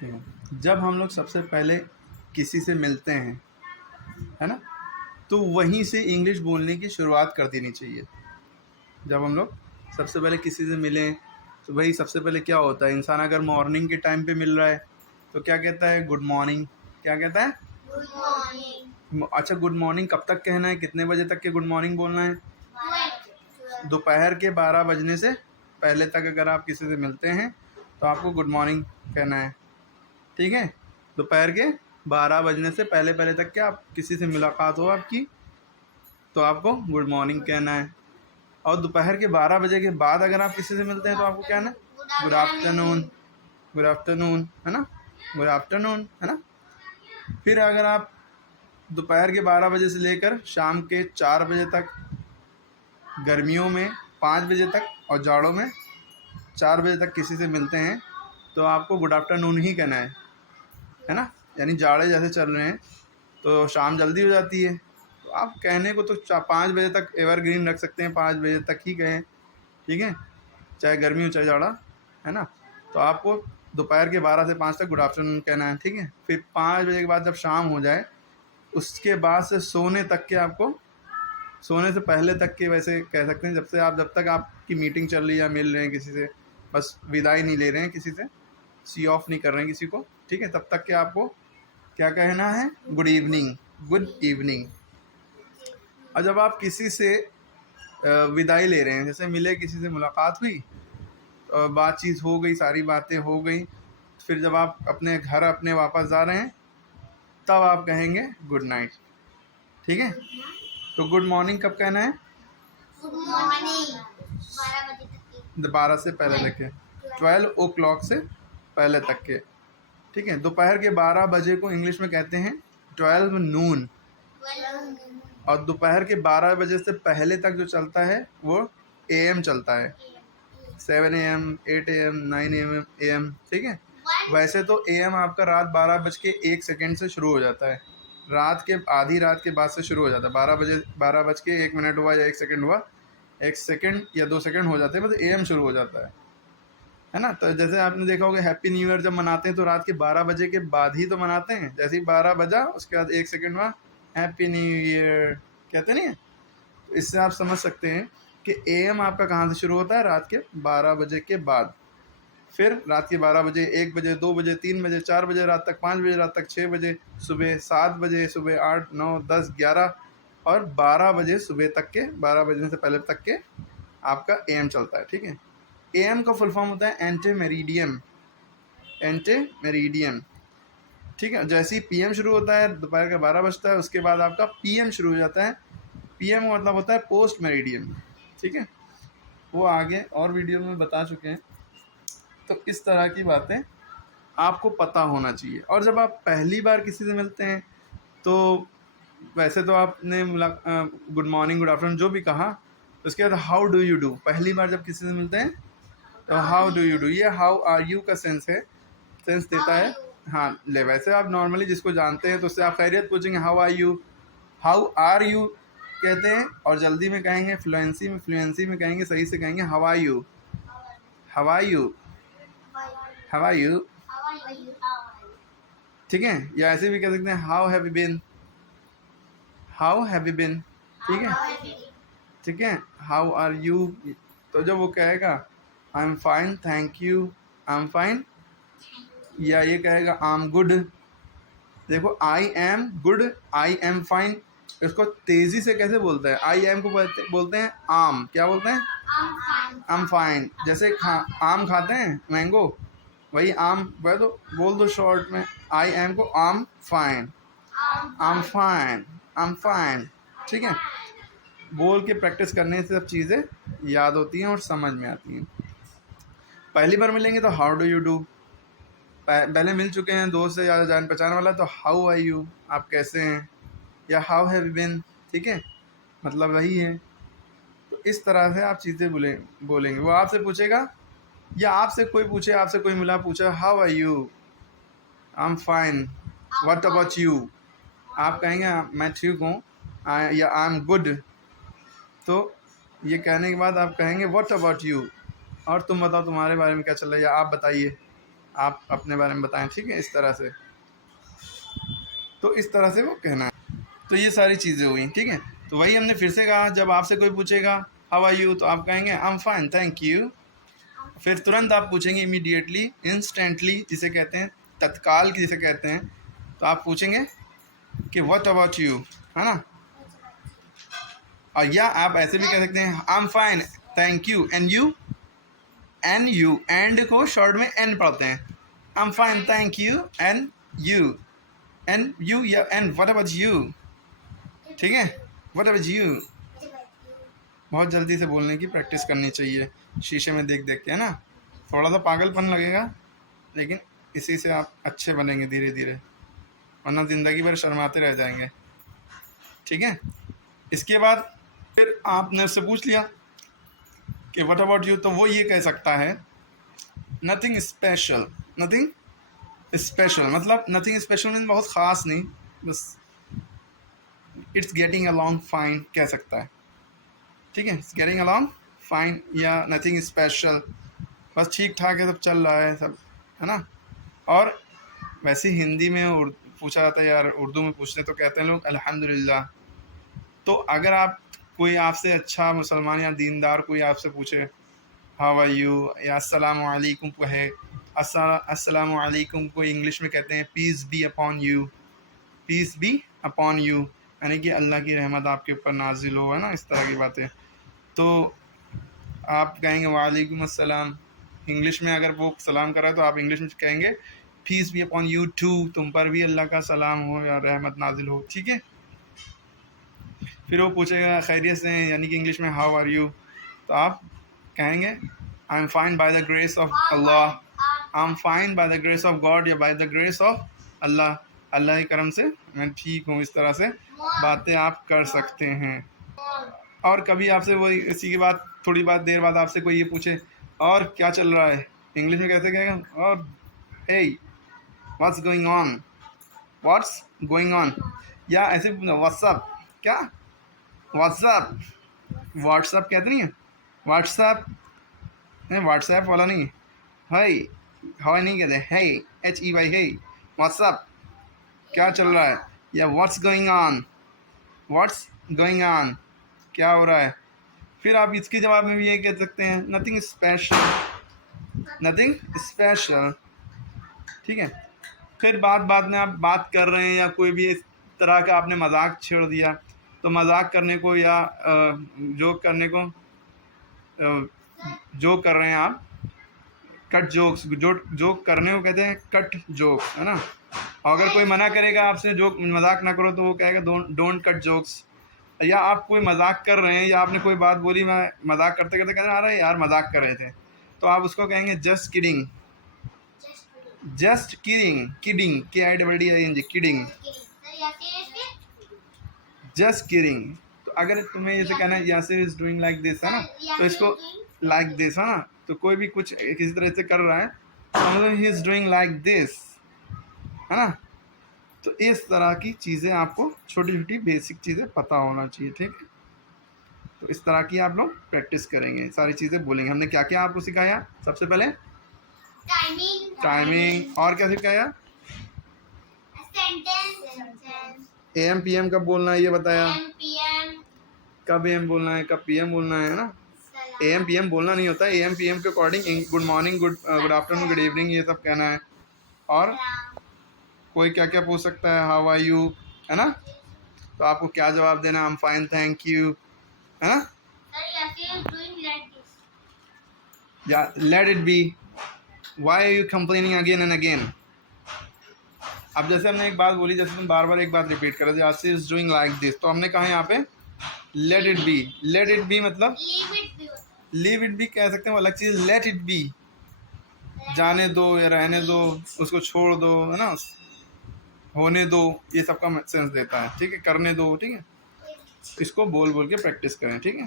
ठीक है। जब हम लोग सबसे पहले किसी से मिलते हैं, है ना, तो वहीं से इंग्लिश बोलने की शुरुआत कर देनी चाहिए। जब हम लोग सबसे पहले किसी से मिलें तो भाई सबसे पहले क्या होता है, इंसान अगर मॉर्निंग के टाइम पे मिल रहा है तो क्या कहता है, गुड मॉर्निंग। क्या कहता है? Good morning. अच्छा, गुड मॉर्निंग कब तक कहना है, कितने बजे तक के गुड मॉर्निंग बोलना है? 12। दोपहर के 12 बजने से पहले तक अगर आप किसी से मिलते हैं तो आपको गुड मॉर्निंग कहना है। ठीक है, दोपहर के 12 बजने से पहले पहले तक के आप किसी से मुलाकात हो आपकी तो आपको गुड मॉर्निंग कहना है। और दोपहर के 12 बजे के बाद अगर आप किसी से मिलते हैं तो आपको क्या कहना है? Good afternoon. गुड आफ्टरनून, है ना, गुड आफ्टरनून, है ना। फिर अगर आप दोपहर के 12 बजे से लेकर शाम के 4 बजे तक, गर्मियों में 5 बजे तक और जाड़ों में 4 बजे तक किसी से मिलते हैं तो आपको गुड आफ्टरनून ही कहना है ना। यानी जाड़े जैसे चल रहे हैं तो शाम जल्दी हो जाती है, तो आप कहने को तो 5 बजे तक एवरग्रीन रख सकते हैं, 5 बजे तक ही कहें। ठीक है, चाहे गर्मी हो चाहे जाड़ा, है ना। तो आपको दोपहर के 12 से 5 तक गुड आफ्टरनून कहना है। ठीक है, फिर 5 बजे के बाद जब शाम हो जाए उसके बाद से सोने तक के आपको, सोने से पहले तक के वैसे कह सकते हैं, जब तक आपकी मीटिंग चल रही है या मिल रहे हैं किसी से, बस विदाई नहीं ले रहे हैं किसी से, सी ऑफ नहीं कर रहे हैं किसी को, ठीक है, तब तक के आपको क्या कहना है, गुड इवनिंग। Good evening. और जब आप किसी से विदाई ले रहे हैं, जैसे मिले, किसी से मुलाकात हुई, बातचीत हो गई, सारी बातें हो गई, फिर जब आप अपने घर अपने वापस जा रहे हैं तब आप कहेंगे गुड नाइट। ठीक है, तो गुड मॉर्निंग कब कहना है? गुड मॉर्निंग 12 बजे तक की। 12 से पहले तक के, 12 o'clock से पहले तक के। ठीक है, दोपहर के 12 बजे को इंग्लिश में कहते हैं 12 नून। 12 और दोपहर के 12 बजे से पहले तक जो चलता है वो AM चलता है, 7 AM, 8 AM, 9 AM। ठीक है, वैसे तो AM आपका रात 12 बज के 1 सेकेंड से शुरू हो जाता है, रात के आधी रात के बाद से शुरू हो जाता है। 12 बज के 1 मिनट हुआ या 1 सेकेंड हुआ, 1 सेकेंड या 2 सेकेंड हो जाते हैं, मतलब AM शुरू हो जाता है ना। तो जैसे आपने देखा होगा हैप्पी न्यू ईयर जब मनाते हैं तो रात के 12 बजे के बाद ही तो मनाते हैं, जैसे ही 12 बजा उसके बाद 1 सेकेंड हुआ, हैप्पी न्यू ईयर कहते नहीं है। तो इससे आप समझ सकते हैं कि AM आपका कहाँ से शुरू होता है, रात के 12 बजे के बाद। फिर रात के 12 बजे, 1 बजे, 2 बजे, 3 बजे, 4 बजे रात तक, 5 बजे रात तक, 6 बजे सुबह, 7 बजे सुबह, 8, 9, 10, 11 और 12 बजे सुबह तक के, 12 बजने से पहले तक के आपका AM चलता है। ठीक है, AM का फुल फॉर्म होता है एंटे मेरिडियम। एंटे मेरिडियम। ठीक है, जैसे ही PM शुरू होता है, दोपहर का 12 बजता है, उसके बाद आपका PM शुरू हो जाता है। PM का मतलब होता है पोस्ट मेरिडियम। ठीक है, वो आगे और वीडियो में बता चुके हैं। तो इस तरह की बातें आपको पता होना चाहिए। और जब आप पहली बार किसी से मिलते हैं तो वैसे तो आपने गुड मॉर्निंग, गुड आफ्टरनून जो भी कहा, उसके बाद हाउ डू यू डू। पहली बार जब किसी से मिलते हैं तो हाउ डू यू डू, ये हाउ आर यू का सेंस है, सेंस देता है। हाँ, ले वैसे आप नॉर्मली जिसको जानते हैं तो उससे आप खैरियत पूछेंगे, how are you. How are you कहते हैं, और जल्दी में कहेंगे, फ्लुएंसी में कहेंगे, सही से कहेंगे how are you, how are you, how are you. ठीक है, या ऐसे भी कह सकते हैं how have you been, how have you been. ठीक है, ठीक है, हाउ आर यू। तो जब वो कहेगा आई am fine, thank you, I am fine, या ये कहेगा आई एम गुड। देखो, I am good, I am fine, इसको तेजी से कैसे बोलते हैं, आई एम को बोलते हैं आम। क्या बोलते हैं? आम फाइन। जैसे आम खाते हैं, मैंगो, वही आम बोल दो शॉर्ट में, आई एम को आम फाइन, आम फाइन, आम फाइन। ठीक है, बोल के प्रैक्टिस करने से सब चीज़ें याद होती हैं और समझ में आती हैं। पहली बार मिलेंगे तो हाउ डू यू डू, पहले मिल चुके हैं, दोस्त से ज़्यादा जान पहचान वाला तो हाउ आर यू, आप कैसे हैं, या हाउ हैव यू बीन। ठीक है, मतलब वही है। तो इस तरह से आप चीज़ें बोलेंगे। वो आपसे पूछेगा या आपसे कोई पूछे, आपसे कोई मिला, पूछा how are you, I am fine, what about you, आप कहेंगे मैं ठीक हूँ, या आई एम गुड। तो ये कहने के बाद आप कहेंगे व्हाट अबाउट यू, और तुम बताओ तुम्हारे बारे में क्या चल रहा है, या आप बताइए। आप अपने बारे में बताएं, ठीक है, इस तरह से। तो इस तरह से वो कहना है। तो ये सारी चीज़ें हुई, ठीक है। तो वही हमने फिर से कहा, जब आपसे कोई पूछेगा हाउ आर यू, तो आप कहेंगे आई एम फाइन थैंक यू। फिर तुरंत आप पूछेंगे इमीडिएटली, इंस्टेंटली जिसे कहते हैं, तत्काल जिसे कहते हैं, तो आप पूछेंगे कि व्हाट अबाउट यू, है ना। और या आप ऐसे भी कह सकते हैं आई am fine thank you and you, and को शॉर्ट में एन पढ़ते हैं। आई am fine thank you and you, या एंड व्हाट अबाउट यू, ठीक है, व्हाट अबाउट यू। बहुत जल्दी से बोलने की प्रैक्टिस करनी चाहिए, शीशे में देख देख के, है ना। थोड़ा सा पागलपन लगेगा, लेकिन इसी से आप अच्छे बनेंगे धीरे धीरे, वरना ज़िंदगी भर शर्माते रह जाएंगे, ठीक है। इसके बाद फिर आपने उससे पूछ लिया कि व्हाट अबाउट यू, तो वो ये कह सकता है नथिंग स्पेशल। नथिंग स्पेशल मतलब नथिंग स्पेशल मीन बहुत ख़ास नहीं, बस इट्स गेटिंग अलॉन्ग फाइन कह सकता है, ठीक है। इट्स गेटिंग अलॉन्ग फाइन या नथिंग स्पेशल, बस ठीक ठाक है, सब चल रहा है सब, है ना। और वैसे हिंदी में पूछा जाता है, यार उर्दू में पूछते तो कहते हैं लोग अल्हम्दुलिल्लाह। तो अगर आप कोई आपसे अच्छा मुसलमान या दीनदार कोई आपसे पूछे हाउ आर यू या अस्सलामु अलैकुम को है, अस्सलामु अलैकुम को इंग्लिश में कहते हैं peace be upon you, peace be upon you, यानी कि अल्लाह की रहमत आपके ऊपर नाजिल हो, है ना, इस तरह की बातें। तो आप कहेंगे वालेकुम अस्सलाम, इंग्लिश में अगर वो सलाम कर रहा है तो आप इंग्लिश में कहेंगे peace be upon you too, तुम पर भी अल्लाह का सलाम हो या रहमत नाजिल हो, ठीक है। फिर वो पूछेगा खैरियत से, यानी कि इंग्लिश में हाउ आर यू, तो आप कहेंगे आई am fine by the grace of Allah, I am fine by the grace of God या बाय द ग्रेस ऑफ अल्लाह, अल्लाह के करम से मैं ठीक हूँ। इस तरह से बातें आप कर सकते हैं। और कभी आपसे वही इसी के बाद थोड़ी बात देर बाद आपसे कोई ये पूछे और क्या चल रहा है, इंग्लिश में कैसे कहेगा, और hey what's going on, what's going on, या ऐसे व्हाट्सअप, क्या व्हाट्सअप, व्हाट्सअप कहते नहीं है, व्हाट्सअप नहीं, व्हाट्सएप वाला नहीं, हाय हाय नहीं कहते, है HEY, है व्हाट्सअप, क्या चल रहा है, या what's going on, what's going on, क्या हो रहा है। फिर आप इसके जवाब में भी ये कह सकते हैं नथिंग स्पेशल, नथिंग स्पेशल, ठीक है। फिर बाद में आप बात कर रहे हैं या कोई भी इस तरह का आपने मजाक छेड़ दिया, तो मजाक करने को या जोक करने को, जोक कर रहे हैं आप, कट जोक्स, जोक करने को कहते हैं कट जोक, है ना। और अगर कोई मना करेगा आपसे जोक मजाक ना करो, तो वो कहेगा डोंट कट जोक्स। या आप कोई मजाक कर रहे हैं या आपने कोई बात बोली, मैं मजाक करते करते कहते आ रहा है यार मजाक कर रहे थे, तो आप उसको कहेंगे just kidding, just kidding, kidding KIDDING, kidding, just kidding. तो अगर तुम्हें जैसे कहना है Yasir is doing like this, है ना, तो इसको लाइक दिस, है ना, तो कोई भी कुछ किसी तरह से कर रहा है तो मतलब he is doing like this, है ना। तो इस तरह की चीज़ें आपको छोटी छोटी बेसिक चीज़ें पता होना चाहिए, ठीक है। तो इस तरह की आप लोग प्रैक्टिस करेंगे, सारी चीज़ें बोलेंगे। हमने क्या क्या आपको सिखाया, सबसे पहले टाइमिंग, और क्या सिखाया, AM PM कब बोलना है ये बताया, कब AM बोलना है कब PM बोलना है ना। AM PM बोलना नहीं होता, AM PM के according good morning, good afternoon, good evening, ये सब कहना है। और कोई क्या क्या पूछ सकता है, हाउ आर यू, है ना, तो आपको क्या जवाब देना, I am fine thank you, है ना, या let it be, why are you complaining again and again. अब जैसे हमने एक बात बोली, जैसे तुम बार बार एक बात रिपीट कर रहे थे, Yasir is doing like this, तो हमने कहा यहाँ पे late it B, late it B मतलब लीव इट बी कह सकते हैं, वो अलग चीज़, लेट इट बी जाने दो या रहने दो, उसको छोड़ दो, है ना, होने दो, ये सब का सेंस देता है, ठीक है, करने दो, ठीक है। इसको बोल बोल के प्रैक्टिस करें, ठीक है।